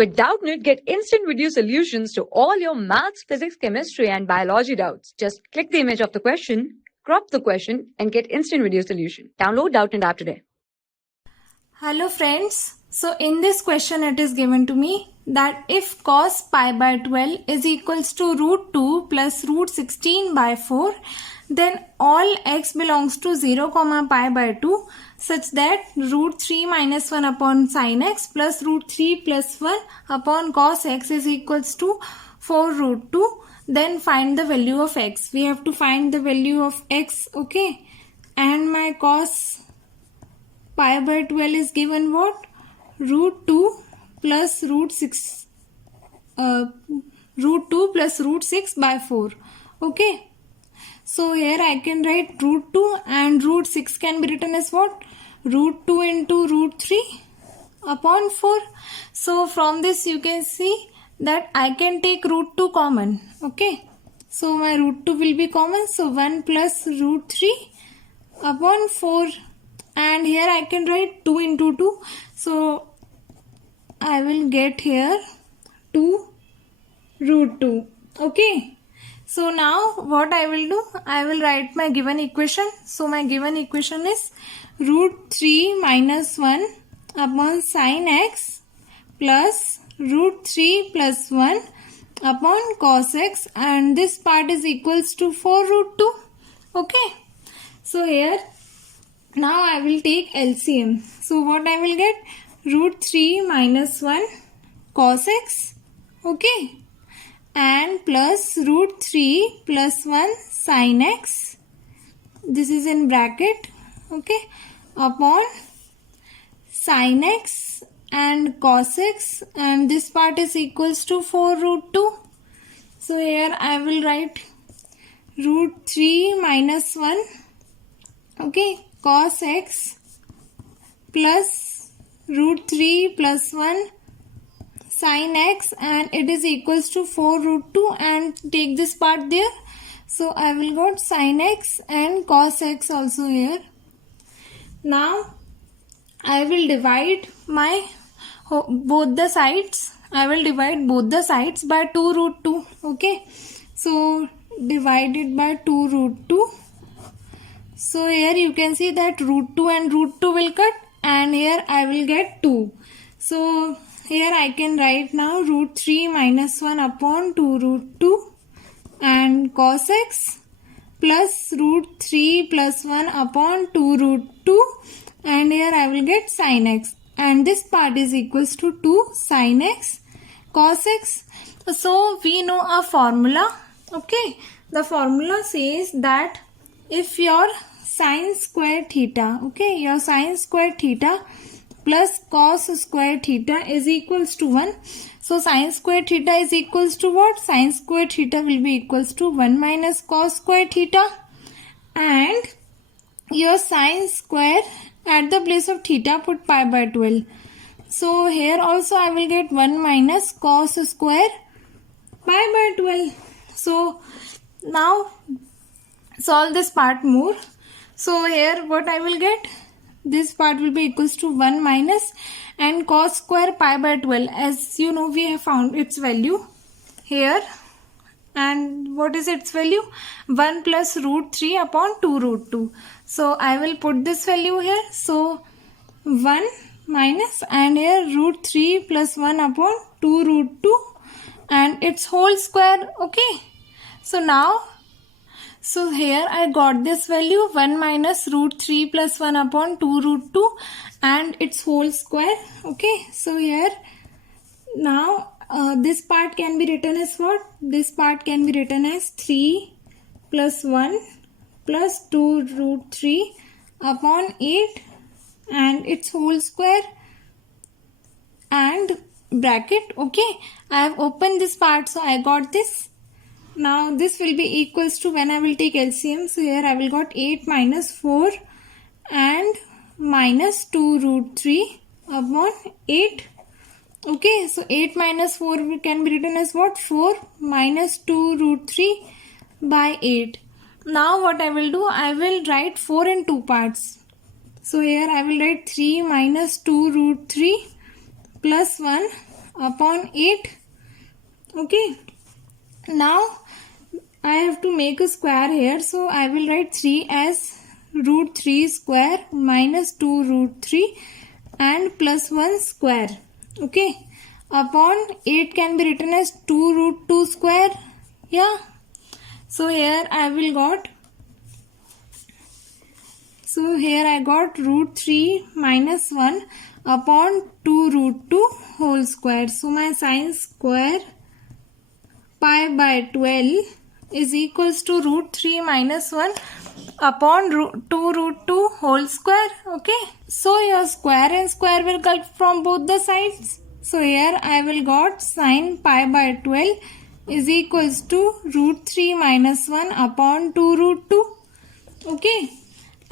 With Doubtnut, get instant video solutions to all your maths, physics, chemistry, and biology doubts. Just click the image of the question, crop the question, and get instant video solution. Download Doubtnut app today. Hello friends, so in this question it is given to me that if cos pi by 12 is equals to root 2 plus root 16 by 4, then all x belongs to 0 comma pi by 2 such that root 3 minus 1 upon sin x plus root 3 plus 1 upon cos x is equals to 4 root 2. Then find the value of x. We have to find the value of x, okay? And my cos pi by 12 is given what? Root 2 plus root 6 by 4. Okay. So here I can write root 2 and root 6 can be written as what? Root 2 into root 3 upon 4. So from this you can see that I can take root 2 common. Okay. So my root 2 will be common. So 1 plus root 3 upon 4. And here I can write 2 into 2. So I will get here 2 root 2. Okay. So now what I will do? I will write my given equation. So my given equation is root 3 minus 1 upon sin x plus root 3 plus 1 upon cos x, and this part is equals to 4 root 2. Okay. So here now I will take LCM. So what I will get? Root 3 minus 1 cos x, okay, and plus root 3 plus 1 sin x, this is in bracket, okay, upon sin x and cos x, and this part is equals to 4 root 2. So here I will write root 3 minus 1, okay, cos x plus root 3 plus 1 sin x, and it is equals to 4 root 2, and take this part there. So I will got sin x and cos x also here. Now I will divide my both the sides. I will divide both the sides by 2 root 2. Okay. So divided by 2 root 2. So here you can see that root 2 and root 2 will cut, and here I will get 2. So here I can write now root 3 minus 1 upon 2 root 2 and cos x plus root 3 plus 1 upon 2 root 2, and here I will get sin x, and this part is equals to 2 sin x cos x. So we know a formula. Okay. The formula says that if your sin square theta, okay, your sin square theta plus cos square theta is equals to 1. So sin square theta is equals to what? Sin square theta will be equals to 1 minus cos square theta, and your sin square at the place of theta put pi by 12. So here also I will get 1 minus cos square pi by 12. So now solve this part more. So here what I will get? This part will be equals to 1 minus and cos square pi by 12. As you know, we have found its value here. And what is its value? 1 plus root 3 upon 2 root 2. So I will put this value here. So 1 minus and here root 3 plus 1 upon 2 root 2 and its whole square. Okay. So now, so here I got this value 1 minus root 3 plus 1 upon 2 root 2 and its whole square. Okay. So here now this part can be written as what? This part can be written as 3 plus 1 plus 2 root 3 upon 8 and its whole square and bracket. Okay. I have opened this part, so I got this. Now this will be equals to, when I will take LCM, so here I will got 8 minus 4 and minus 2 root 3 upon 8. Okay, so 8 minus 4 can be written as what? 4 minus 2 root 3 by 8. Now what I will do? I will write 4 in 2 parts. So here I will write 3 minus 2 root 3 plus 1 upon 8. Okay. Now I have to make a square here. So I will write 3 as root 3 square minus 2 root 3 and plus 1 square. Okay. Upon 8 can be written as 2 root 2 square. Yeah. So here I got root 3 minus 1 upon 2 root 2 whole square. So my sine square pi by 12 is equals to root 3 minus 1 upon 2 root 2 whole square. Okay. So your square and square will cut from both the sides. So here I will got sine pi by 12 is equals to root 3 minus 1 upon 2 root 2. Okay.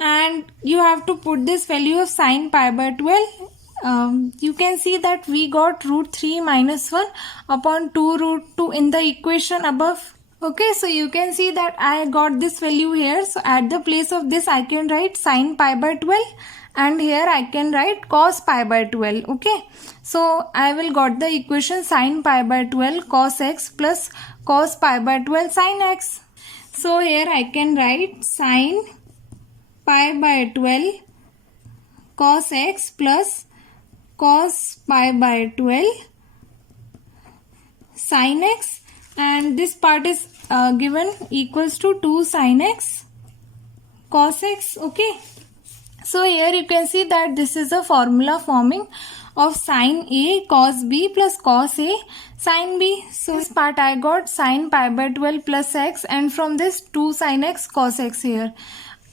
And you have to put this value of sine pi by 12. You can see that we got root 3 minus 1 upon 2 root 2 in the equation above. Okay, so you can see that I got this value here. So at the place of this I can write sine pi by 12 and here I can write cos pi by 12. Okay, so I will got the equation sine pi by 12 cos x plus cos pi by 12 sin x. So here I can write sine pi by 12 cos x plus cos pi by 12 sin x, and this part is given equals to 2 sin x cos x. Okay, so here you can see that this is a formula forming of sin A cos B plus cos A sin B. So this part I got sin pi by 12 plus x, and from this 2 sin x cos x here.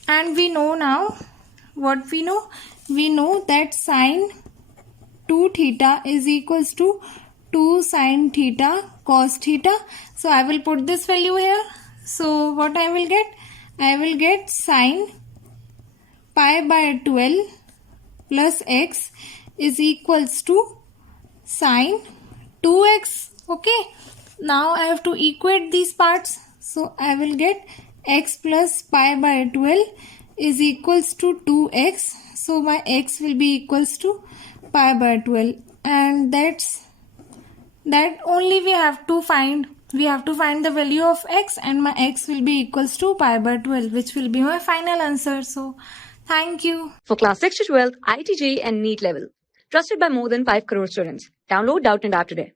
And we know now, what we know? We know that sin 2 theta is equals to 2 sin theta cos theta. So I will put this value here. So what I will get? I will get sin pi by 12 plus x is equals to sin 2x. Okay. Now I have to equate these parts. So I will get x plus pi by 12 is equals to 2x. So my x will be equals to pi by 12, and that only we have to find the value of x, and my x will be equals to pi by 12, which will be my final answer. So thank you. For class 6 to 12, IIT JEE and NEET level. Trusted by more than 5 crore students. Download Doubtnut App today.